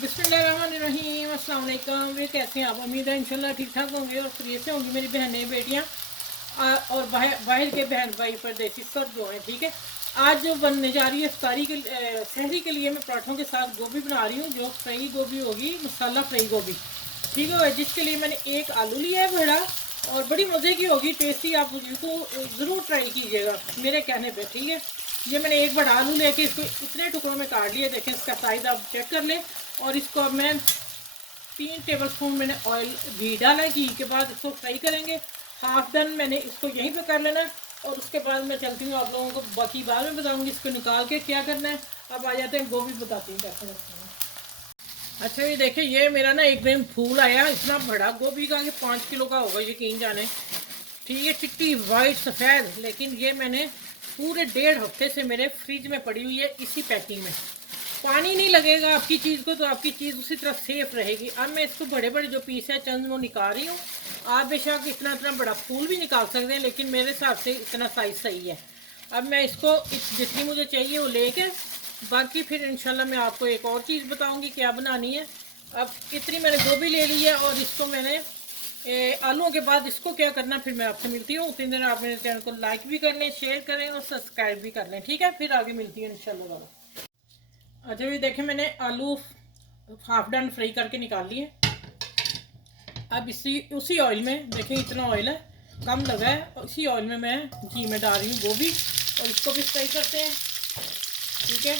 बिस्मिल्लाहिर्रहमानिर्रहीम, अस्सलाम वालेकुम। वे कैसे हैं आप? उम्मीद है इंशाल्लाह ठीक ठाक होंगे और खैरियत से होंगी मेरी बहनें बेटियां और बाहर के बहन भाई परदेसी सब जो हैं। ठीक है, आज जो बनने जा रही है इफ्तारी के सहरी के लिए मैं पराठों के साथ गोभी बना रही हूँ, जो फ्राई गोभी होगी, मसाला फ्राई गोभी। ठीक है, जिसके लिए मैंने एक आलू लिया है बड़ा, और बड़ी मज़े की होगी, टेस्टी। आप इसको ज़रूर ट्राई कीजिएगा मेरे कहने पे। ठीक है, ये मैंने एक बड़ा आलू लेके इसको इतने टुकड़ों में काट लिया, देखें इसका साइज़ आप चेक कर लें। और इसको अब मैं 3 टेबलस्पून मैंने ऑयल घी डाला है। घी के बाद इसको फ्राई करेंगे। हाफ डन मैंने इसको यहीं पे कर लेना है, और उसके बाद मैं चलती हूँ, आप लोगों को बाकी बाद में बताऊँगी इसको निकाल के क्या करना है। अब आ जाते हैं गोभी, बताती हूँ कैसे रखना है। अच्छा, ये देखिए, ये मेरा ना एकदम फूल आया, इतना बड़ा गोभी का कि 5 किलो का होगा यकीन जाने। ठीक है, चिट्टी वाइट सफ़ेद, लेकिन ये मैंने पूरे 1.5 हफ्ते से मेरे फ्रिज में पड़ी हुई है इसी पैकिंग में। पानी नहीं लगेगा आपकी चीज़ को, तो आपकी चीज़ उसी तरह सेफ रहेगी। अब मैं इसको बड़े बड़े जो पीस है चंद वो निकाल रही हूँ। आप बेशक इतना इतना बड़ा फूल भी निकाल सकते हैं, लेकिन मेरे हिसाब से इतना साइज़ सही है। अब मैं इसको जितनी मुझे चाहिए वो लेके, बाकी फिर इंशाल्लाह मैं आपको एक और चीज़ बताऊंगी क्या बनानी है। अब इतनी मैंने गोभी ले ली है, और इसको मैंने आलूओं के बाद इसको क्या करना फिर मैं आपसे मिलती हूँ। उतनी देर आप मेरे चैनल को लाइक भी कर लें, शेयर करें और सब्सक्राइब भी कर लें। ठीक है, फिर आगे मिलती है इंशाल्लाह। अच्छा, ये देखें, मैंने आलू हाफ डन फ्राई करके निकाल लिए। अब उसी ऑयल में देखें, इतना ऑयल है, कम लगा है, और इसी ऑयल में मैं घी में डाल रही हूँ गोभी, और इसको भी फ्राई करते हैं। ठीक है,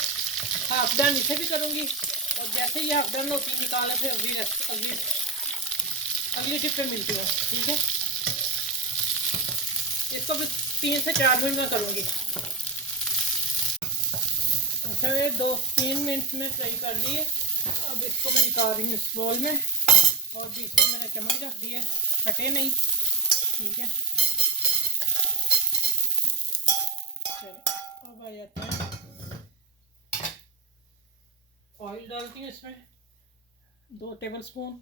हाफ डन इसे भी करूँगी, और जैसे ही हाफ डन होती निकाला फिर अगली अगली टिप पे मिलती है। ठीक है, इसको भी 3 से 4 मिनट में करूँगी। अच्छा, ये 2-3 मिनट में फ्राई कर लिए। अब इसको मैं निकाल रही हूँ इस बॉल में, और बीच में मैंने चम्मच रख दिए, फटे नहीं। ठीक है, चलिए अब आ जाते हैं, ऑयल डालती हूँ इसमें 2 टेबलस्पून,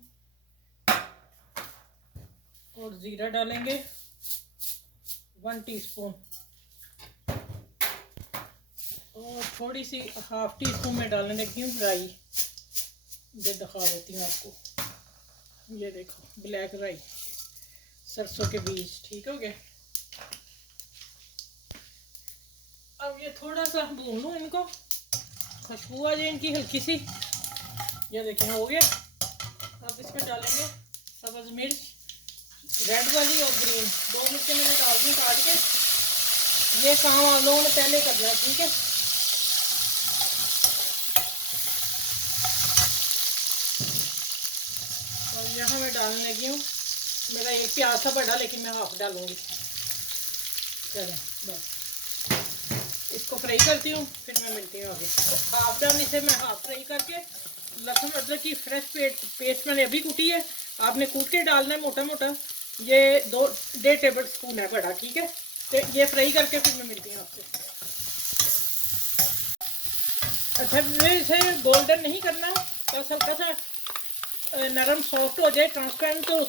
और ज़ीरा डालेंगे 1 टीस्पून, और थोड़ी सी हाफ टी स्पून में डालने लगी हूँ राई। ये दिखा देती हूँ आपको, ये देखो ब्लैक राई, सरसों के बीज। ठीक हो गया, अब ये थोड़ा सा भून लूँ इनको, खुशबू आ जाए इनकी हल्की सी। ये देखें हो गया। अब इसमें डालेंगे सब्ज़ मिर्च, रेड वाली और ग्रीन, 2 मिर्चें मैंने डाल दी काट के। ये काम आप लोगों ने पहले करना है। ठीक है, और यहाँ मैं डालने लगी हूँ, मेरा एक प्याज था बड़ा, लेकिन मैं हाफ डालूंगी। चलें, बस इसको फ्राई करती हूँ, फिर मैं मिलती हूँ आगे। तो हाफ डाल इसे मैं हाफ फ्राई करके, लहसुन अदरक की फ्रेश पेस्ट मैंने अभी कूटी है, आपने कूट के डालना है मोटा मोटा। ये 1.5 टेबल स्पून है बड़ा। ठीक है, तो ये फ्राई करके फिर मैं मिलती हूँ आपसे। अच्छा, इसे गोल्डन नहीं करना, बस हल्का सा नरम सॉफ्ट हो जाए, ट्रांसपेरेंट, तो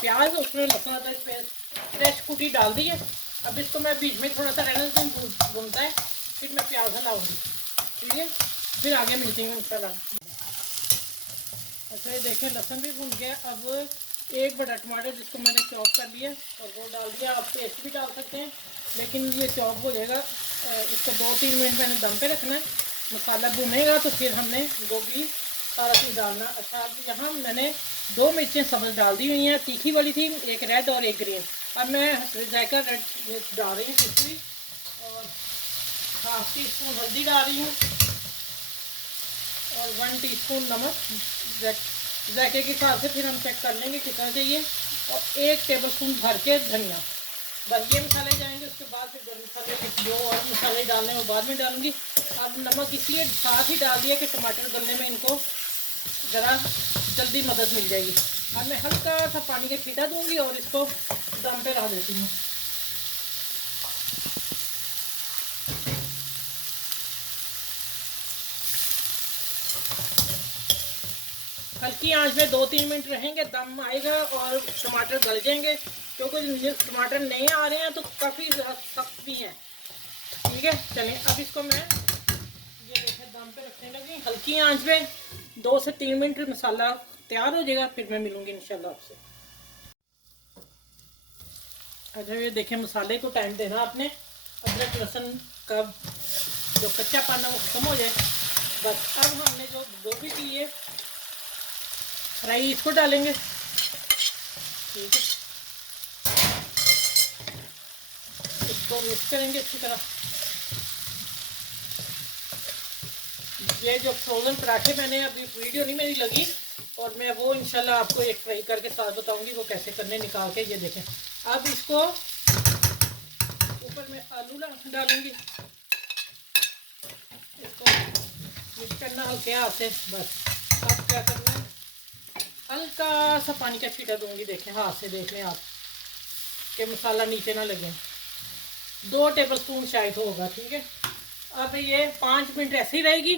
प्याज उसमें लहसुन अदरक पेस्ट फ्रेश कुटी डाल दी है। अब इसको मैं बीच में थोड़ा सा रहने से भूनता है, फिर मैं प्याज हलाऊंगी। ठीक है, फिर आगे मिलती हूँ इंशाल्लाह। अच्छा, ये देखें लहसुन भी भून गया। अब एक बड़ा टमाटर जिसको मैंने चॉप कर लिया और वो डाल दिया। आप पेस्ट भी डाल सकते हैं, लेकिन ये चॉप हो जाएगा। इसको 2-3 मिनट मैंने दम पे रखना है। मसाला भुनेगा तो फिर हमने गोभी सारा चीज़ डालना। अच्छा, अब यहाँ मैंने 2 मिर्चें सब्ज़ डाल दी हुई हैं, तीखी वाली थी, एक रेड और एक ग्रीन। अब मैं जायका रेड मिर्च डाल रही हूँ कुछ, और हाफ टी स्पून हल्दी डाल रही हूँ, और 1 टीस्पून नमक जायके के हिसाब से, फिर हम चेक कर लेंगे कितना चाहिए, और 1 टेबलस्पून भर के धनिया। बस ये मसाले जाएंगे, उसके बाद फिर गर्म मसाले के जो और मसाले डालने हैं वो बाद में डालूंगी। अब नमक इसलिए साथ ही डाल दिया कि टमाटर गलने में इनको ज़रा जल्दी मदद मिल जाएगी। अब मैं हल्का सा पानी के छींटा दूंगी और इसको दम पे रख देती हूँ। हल्की आंच में 2-3 मिनट रहेंगे, दम आएगा और टमाटर गल जाएंगे, क्योंकि टमाटर नए आ रहे हैं तो काफ़ी सख्त भी हैं। ठीक है, चलें अब इसको मैं ये देखें दम पे रखने लगी हल्की आंच पे। 2 से 3 मिनट मसाला तैयार हो जाएगा, फिर मैं मिलूँगी इंशाल्लाह आपसे। अच्छा ये देखें, मसाले को टाइम देना आपने, अदरक लहसुन का जो कच्चा पाना वो खत्म हो जाए बस। अब हमने जो गोभी की है फ्राई, इसको डालेंगे, ठीक है। इसको मिक्स करेंगे अच्छी तरह। ये जो फ्रोज़न पराठे मैंने अभी वीडियो नहीं मेरी लगी, और मैं वो इंशाल्लाह आपको एक फ्राई करके साथ बताऊंगी वो कैसे करने, निकाल के। ये देखें, अब इसको ऊपर में आलू डालूंगी, इसको मिक्स करना हल्के हाथ से बस। अब क्या करना है, हल्का सा पानी का छींटा दूंगी, देखें हाथ से देख लें आप कि मसाला नीचे ना लगे। 2 टेबलस्पून शायद होगा, ठीक है। अब ये 5 मिनट ऐसे ही रहेगी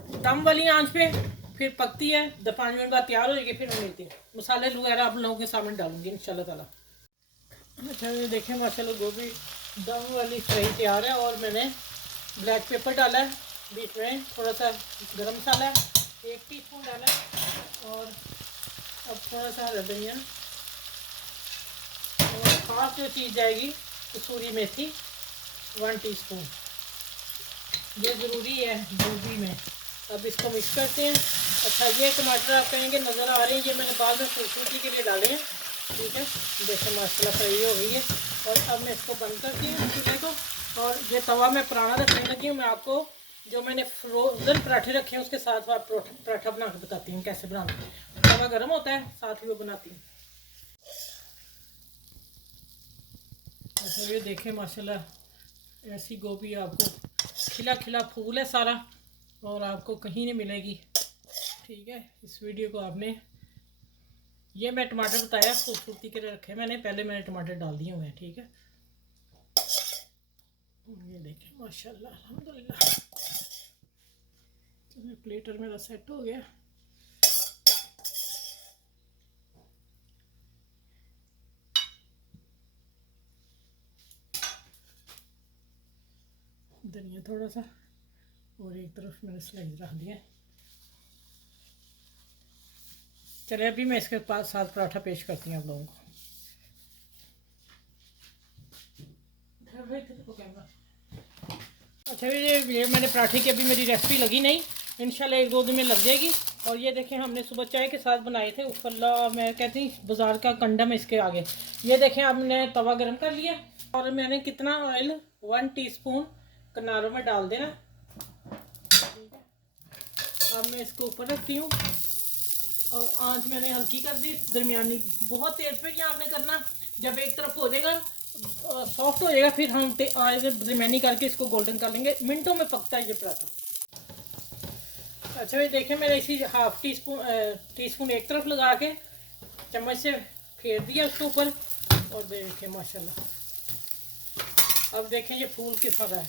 दम वाली आंच पे, फिर पकती है, 5 मिनट बाद तैयार हो जाएगी, फिर मैं मिलती हूँ। मसाले वगैरह आप लोगों के सामने डालूंगी इंशाल्लाह ताला। अच्छा ये देखें माशाल्लाह गोभी दम वाली फ्राई तैयार है, और मैंने ब्लैक पेपर डाला है, बीच में थोड़ा सा गरम मसाला 1 टीस्पून डाला है, और अब थोड़ा सा हरा धनिया, और खास जो चीज़ जाएगी कसूरी मेथी 1 टीस्पून, ये ज़रूरी है गोभी में। अब इसको मिक्स करते हैं। अच्छा ये टमाटर आप कहेंगे नज़र आ रहे हैं, ये मैंने बाद में खूबसूरती के लिए डाले हैं, ठीक है। देखो माशाल्लाह फ्राई हो गई है, और अब मैं इसको बंद करती हूँ चूल्हे को, और ये तवा मैं पुराना रखने लगी हूँ। मैं आपको जो मैंने फ्रोज़न पराठे रखे हैं उसके साथ पराठा बना के बताती हूँ कैसे बनाना। तवा गर्म होता है, साथ ही वो बनाती हूँ। अच्छा ये देखें माशाल्लाह ऐसी गोभी आपको खिला खिला फूल है सारा, और आपको कहीं नहीं मिलेगी, ठीक है। इस वीडियो को आपने, ये मैं टमाटर बताया खूबसूरती के लिए रखे मैंने, पहले मैंने टमाटर डाल दिए हुए हैं, ठीक है। ये देखें माशाल्लाह अल्हम्दुलिल्लाह। तो प्लेटर मेरा सेट हो गया। धनिया थोड़ा सा, और एक तरफ मैंने स्लाइस रख दिया। चलिए अभी मैं इसके पास साथ पराठा पेश करती हूँ आप लोगों को। अच्छा ये मैंने पराठे की अभी मेरी रेसिपी लगी नहीं, इंशाल्लाह 1-2 दिन में लग जाएगी। और ये देखें हमने सुबह चाय के साथ बनाए थे, उफल्ला मैं कहती बाज़ार का कंडम इसके आगे। ये देखें हमने तवा गर्म कर लिया, और मैंने कितना ऑयल 1 टीस्पून किनारों में डाल देना, ठीक है। अब मैं इसको ऊपर रखती हूँ, और आंच मैंने हल्की कर दी, दरमियानी, बहुत तेज पे क्या आपने करना। जब एक तरफ हो जाएगा सॉफ्ट हो जाएगा, फिर हम दरमियानी करके इसको गोल्डन कर लेंगे। मिनटों में पकता है ये पराठा। अच्छा ये देखें मैंने इसी हाफ टीस्पून एक तरफ लगा के चम्मच से फेर दिया उसके ऊपर, और देखें माशाल्लाह। अब देखें ये फूल किस तरह है,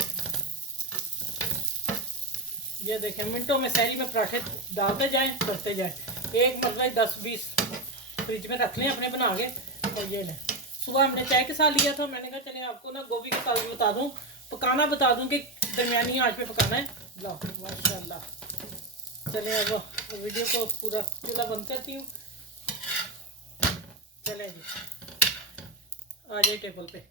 ये देखें मिनटों में सहरी में पराठे डालते जाएं, करते जाएं। एक मतलब 10-20 फ्रिज में रख लें अपने बना के। और ये लें, सुबह हमने चाय के साथ लिया था, मैंने कहा चले आपको ना गोभी के साथ बता दूं, पकाना बता दूं कि दरमियानी आंच पे पकाना है। लो माशाल्लाह। चले अब वीडियो को पूरा चूल्हा बंद करती हूँ। चले जी आ जाए टेबल पे।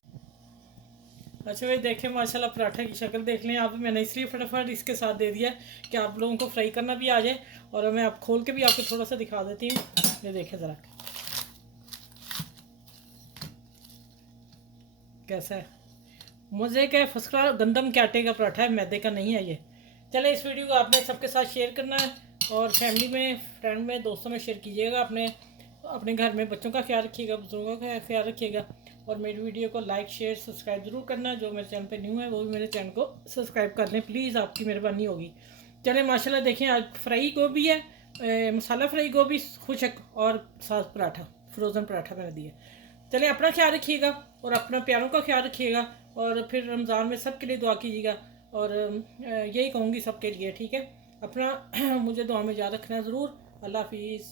अच्छा भाई देखें माशाल्लाह पराठे की शक्ल देख लें आप। मैंने इसलिए फटाफट इसके साथ दे दिया कि आप लोगों को फ्राई करना भी आ जाए, और मैं आप खोल के भी आपको थोड़ा सा दिखा देती हूँ। ये देखें ज़रा कैसा है, मज़े का फर्स्ट क्लास गंदम के आटे का पराठा है, मैदे का नहीं है ये। चले इस वीडियो को आपने सबके साथ शेयर करना है, और फैमिली में, फ्रेंड में, दोस्तों में शेयर कीजिएगा। अपने घर में बच्चों का ख्याल रखिएगा, बुजुर्गों का ख्याल रखिएगा, और मेरी वीडियो को लाइक शेयर सब्सक्राइब ज़रूर करना। जो मेरे चैनल पे न्यू है वो भी मेरे चैनल को सब्सक्राइब कर लें प्लीज़, आपकी मेहरबानी होगी। चलें माशाल्लाह देखें आज फ्राई गोभी है, मसाला फ्राई गोभी खुशक, और साथ पराठा फ्रोज़न पराठा मैंने दिया। चलें अपना ख्याल रखिएगा, और अपना प्यारों का ख्याल रखिएगा, और फिर रमज़ान में सबके लिए दुआ कीजिएगा, और यही कहूँगी सबके लिए, ठीक है। अपना मुझे दुआ में याद रखना ज़रूर। अल्लाह हाफिज़।